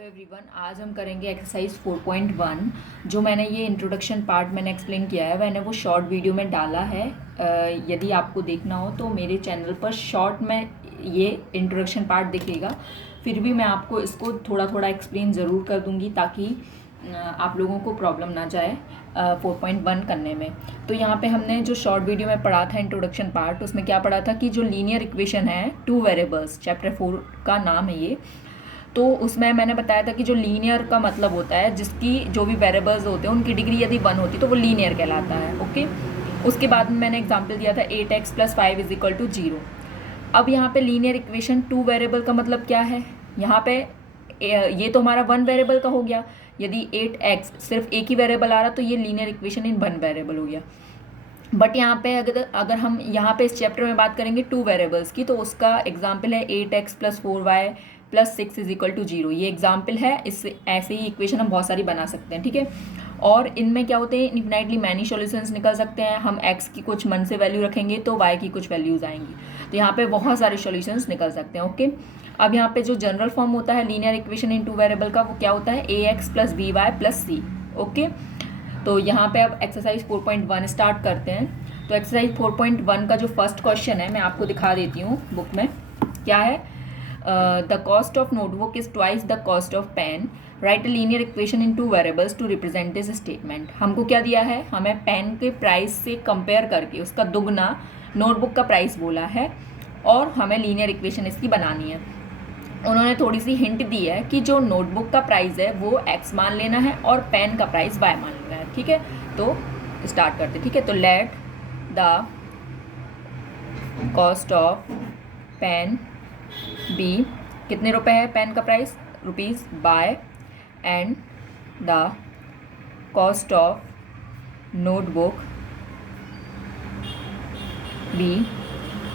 Hello everyone, आज हम करेंगे एक्सरसाइज 4.1। जो मैंने ये इंट्रोडक्शन पार्ट मैंने एक्सप्लेन किया है, मैंने वो शॉर्ट वीडियो में डाला है। यदि आपको देखना हो तो मेरे चैनल पर शॉर्ट में ये इंट्रोडक्शन पार्ट दिखेगा। फिर भी मैं आपको इसको थोड़ा थोड़ा एक्सप्लेन ज़रूर कर दूँगी ताकि आप लोगों को प्रॉब्लम ना जाए 4.1 करने में। तो यहाँ पे हमने जो शॉर्ट वीडियो में पढ़ा था इंट्रोडक्शन पार्ट, उसमें क्या पढ़ा था कि जो लीनियर इक्वेशन है 2 वेरिएबल्स, चैप्टर 4 का नाम है ये। तो उसमें मैंने बताया था कि जो लीनियर का मतलब होता है जिसकी जो भी वेरिएबल्स होते हैं उनकी डिग्री यदि 1 होती तो वो लीनियर कहलाता है। ओके, उसके बाद में मैंने एग्जांपल दिया था 8x + 5 = 0। अब यहाँ पे लीनियर इक्वेशन 2 वेरिएबल का मतलब क्या है? यहाँ पे ये तो हमारा 1 वेरिएबल का हो गया। यदि 8x सिर्फ एक ही वेरिएबल आ रहा तो ये लीनियर इक्वेशन इन 1 वेरिएबल हो गया। बट यहाँ पे अगर हम यहाँ पे इस चैप्टर में बात करेंगे 2 वेरिएबल्स की, तो उसका एग्जाम्पल है 8x + 4y + 6 = 0। ये एग्जाम्पल है। इससे ऐसे ही इक्वेशन हम बहुत सारी बना सकते हैं, ठीक है। और इनमें क्या होते हैं, इन्फिनाइटली मैनी सॉल्यूशंस निकल सकते हैं। हम x की कुछ मन से वैल्यू रखेंगे तो y की कुछ वैल्यूज आएंगी, तो यहाँ पे बहुत सारे सॉल्यूशंस निकल सकते हैं। ओके, अब यहाँ पे जो जनरल फॉर्म होता है लीनियर इक्वेशन इन 2 वेरिएबल का, वो क्या होता है? ax + by + c। ओके, तो यहाँ पे अब एक्सरसाइज 4.1 स्टार्ट करते हैं। तो एक्सरसाइज 4.1 का जो फर्स्ट क्वेश्चन है मैं आपको दिखा देती हूँ बुक में। क्या है? The cost of notebook is twice the cost of pen, write a linear equation in 2 variables to represent this statement. हमको क्या दिया है? हमें पेन के प्राइस से कंपेयर करके उसका दुगना नोटबुक का प्राइस बोला है और हमें लीनियर इक्वेशन इसकी बनानी है। उन्होंने थोड़ी सी हिंट दी है कि जो नोटबुक का प्राइस है वो x मान लेना है और पेन का प्राइस y मान लेना है, ठीक है। तो स्टार्ट करते, ठीक है। तो let the cost of pen be, कितने रुपए है पेन का price? Rupees, by, and the cost of notebook be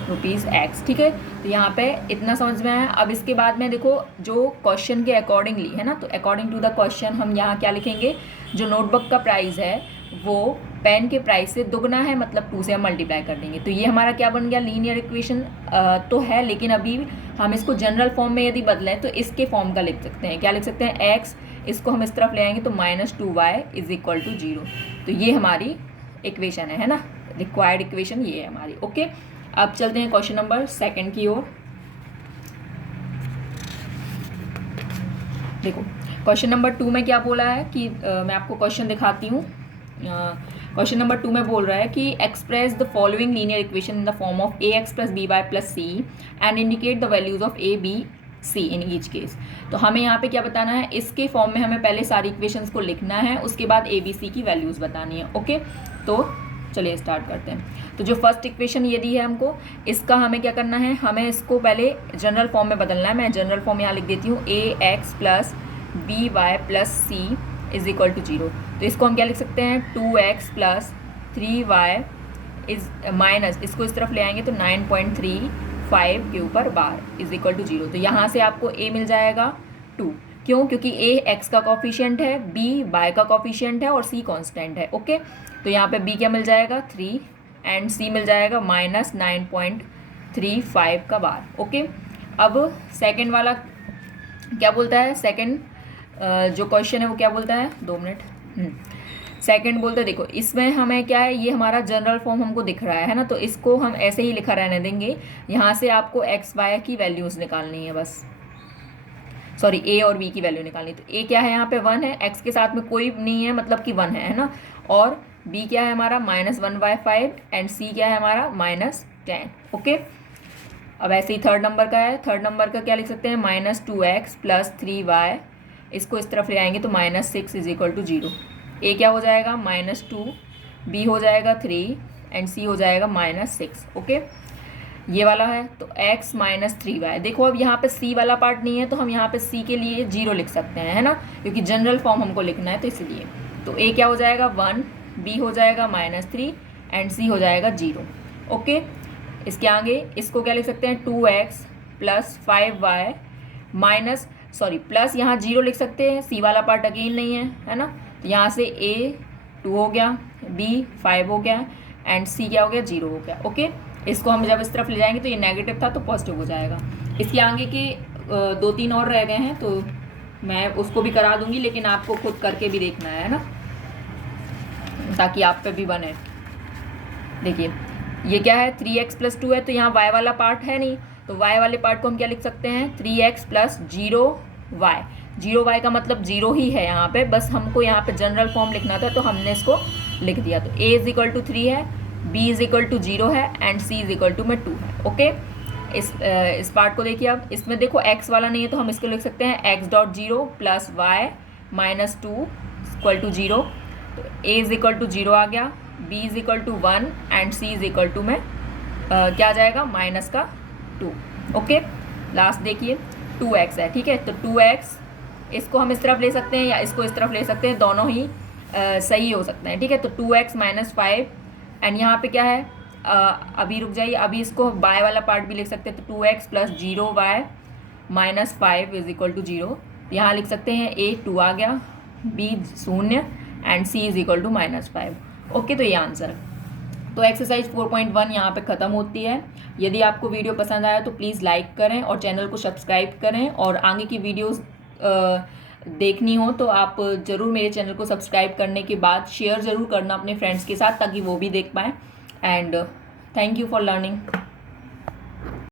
₹x, ठीक है। तो यहाँ पे इतना समझ में आया। अब इसके बाद में देखो जो क्वेश्चन के अकॉर्डिंगली है ना, तो अकॉर्डिंग टू द क्वेश्चन हम यहाँ क्या लिखेंगे? जो नोटबुक का प्राइस है वो पेन के प्राइस से दुगना है, मतलब 2 से हम मल्टीप्लाई कर देंगे। तो ये हमारा क्या बन गया? लीनियर इक्वेशन तो है, लेकिन अभी हम इसको जनरल फॉर्म में यदि बदलें तो इसके फॉर्म का लिख सकते हैं। क्या लिख सकते हैं? x, इसको हम इस तरफ ले आएंगे तो -2y = 0। तो ये हमारी इक्वेशन है ना, रिक्वायर्ड इक्वेशन ये है हमारी। ओके, अब चलते हैं क्वेश्चन नंबर 2 की ओर। देखो क्वेश्चन नंबर 2 में क्या बोला है कि मैं आपको क्वेश्चन दिखाती हूँ। क्वेश्चन नंबर 2 में बोल रहा है कि express the following linear equation in the form of ax + by + c and indicate the values of a, b, c in each case. तो हमें यहाँ पे क्या बताना है? इसके फॉर्म में हमें पहले सारी इक्वेशंस को लिखना है, उसके बाद a, b, c की वैल्यूज बतानी है। ओके, तो चलिए स्टार्ट करते हैं। तो जो फर्स्ट इक्वेशन ये दी है हमको, इसका हमें क्या करना है? हमें इसको पहले जनरल फॉर्म में बदलना है। मैं जनरल फॉर्म यहाँ लिख देती हूँ, ax + by + c = 0। तो इसको हम क्या लिख सकते हैं? 2x + 3y माइनस, इसको इस तरफ ले आएंगे तो 9.35 के ऊपर बार = 0। तो यहाँ से आपको a मिल जाएगा 2। क्यों? क्योंकि a x का कॉफिशिएंट है, b y का कॉफिशिएंट है और c कांस्टेंट है। ओके, तो यहाँ पे b क्या मिल जाएगा? 3 एंड c मिल जाएगा -9.35 का बार। ओके, अब सेकंड वाला क्या बोलता है? सेकंड जो क्वेश्चन है वो क्या बोलता है? 2 मिनट। सेकंड बोलते हैं, देखो इसमें हमें क्या है, ये हमारा जनरल फॉर्म हमको दिख रहा है ना, तो इसको हम ऐसे ही लिखा रहने देंगे। यहाँ से आपको x y की वैल्यूज़ निकालनी है बस, सॉरी a और b की वैल्यू निकालनी। तो a क्या है? यहाँ पे 1 है, x के साथ में कोई नहीं है मतलब कि 1 है ना। और b क्या है हमारा? -1/5 एंड c क्या है हमारा? -10। ओके, अब ऐसे ही थर्ड नंबर का है। थर्ड नंबर का क्या लिख सकते हैं? -2x + 3y, इसको इस तरफ ले आएंगे तो -6 = 0। a क्या हो जाएगा? -2, b हो जाएगा 3 एंड c हो जाएगा -6। ओके, ये वाला है। तो x - 3y, देखो अब यहाँ पे c वाला पार्ट नहीं है तो हम यहाँ पे c के लिए 0 लिख सकते हैं, है ना, क्योंकि जनरल फॉर्म हमको लिखना है तो इसलिए। तो a क्या हो जाएगा? 1, b हो जाएगा -3 एंड c हो जाएगा 0। ओके, इसके आगे इसको क्या लिख सकते हैं? 2x + 5y minus, sorry plus, यहाँ 0 लिख सकते हैं, c वाला पार्ट अगेन नहीं है ना। तो यहाँ से a 2 हो गया, b 5 हो गया एंड c क्या हो गया? 0 हो गया। ओके, इसको हम जब इस तरफ ले जाएंगे तो ये नेगेटिव था तो पॉजिटिव हो जाएगा। इसके आगे के 2-3 और रह गए हैं, तो मैं उसको भी करा दूंगी, लेकिन आपको खुद करके भी देखना है ना, ताकि आप पे भी बने। देखिए ये क्या है, 3x+2 है, तो यहाँ y वाला पार्ट है नहीं, तो y वाले पार्ट को हम क्या लिख सकते हैं, 3x+0y। 0y का मतलब 0 ही है यहाँ पे, बस हमको यहाँ पे जनरल फॉर्म लिखना था, तो हमने इसको लिख दिया। तो a = 3 है, b = 0 है, एंड c = 2 है। ओके, इस पार्ट को देखिए। अब इसमें देखो x वाला नहीं है, तो हम इसको लिख सकते हैं x.0 + y - 2 = 0। तो a = 0 आ गया, b = 1 एंड c = में क्या आ जाएगा, -2। ओके, लास्ट देखिए 2x है, ठीक है। तो 2x इसको हम इस तरफ ले सकते हैं या इसको इस तरफ ले सकते हैं, दोनों ही सही हो सकते हैं, ठीक है। तो 2x - 5 एंड यहाँ पे क्या है, अभी रुक जाइए, अभी इसको y वाला पार्ट भी लिख सकते हैं। तो 2x + 0y - 5 = 0। यहाँ लिख सकते हैं a 2 आ गया, b 0 एंड c = -5। ओके, तो ये आंसर है। तो एक्सरसाइज 4.1 यहाँ पे ख़त्म होती है। यदि आपको वीडियो पसंद आया तो प्लीज़ लाइक करें और चैनल को सब्सक्राइब करें, और आगे की वीडियोस देखनी हो तो आप ज़रूर मेरे चैनल को सब्सक्राइब करने के बाद शेयर ज़रूर करना अपने फ्रेंड्स के साथ, ताकि वो भी देख पाएँ। And thank you for learning.